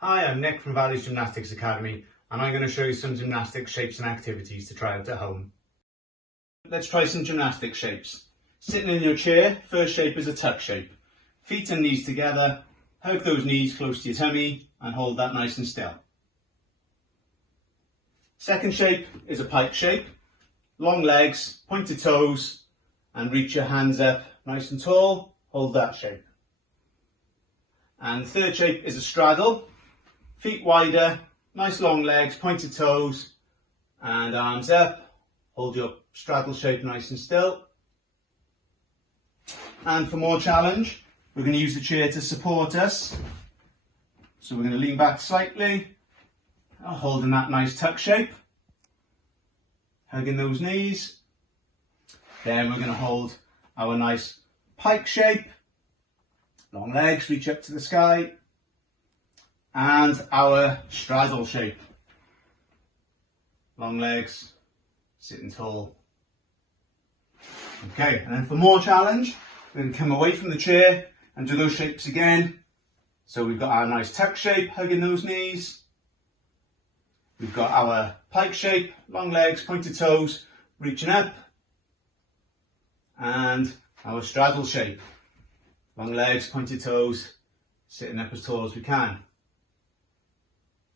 Hi, I'm Nick from Valley's Gymnastics Academy and I'm going to show you some gymnastic shapes and activities to try out at home. Let's try some gymnastic shapes. Sitting in your chair, first shape is a tuck shape. Feet and knees together, hug those knees close to your tummy and hold that nice and still. Second shape is a pike shape. Long legs, pointed toes and reach your hands up nice and tall, hold that shape. And third shape is a straddle. Feet wider, nice long legs, pointed toes and arms up. Hold your straddle shape nice and still. And for more challenge, we're going to use the chair to support us. So we're going to lean back slightly, holding that nice tuck shape, hugging those knees. Then we're going to hold our nice pike shape, long legs, reach up to the sky, and our straddle shape, long legs, sitting tall. Okay, and then for more challenge, we're going to come away from the chair and do those shapes again. So we've got our nice tuck shape, hugging those knees. We've got our pike shape, long legs, pointed toes, reaching up. And our straddle shape, long legs, pointed toes, sitting up as tall as we can.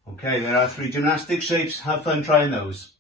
Okay, there are 3 gymnastic shapes. Have fun trying those.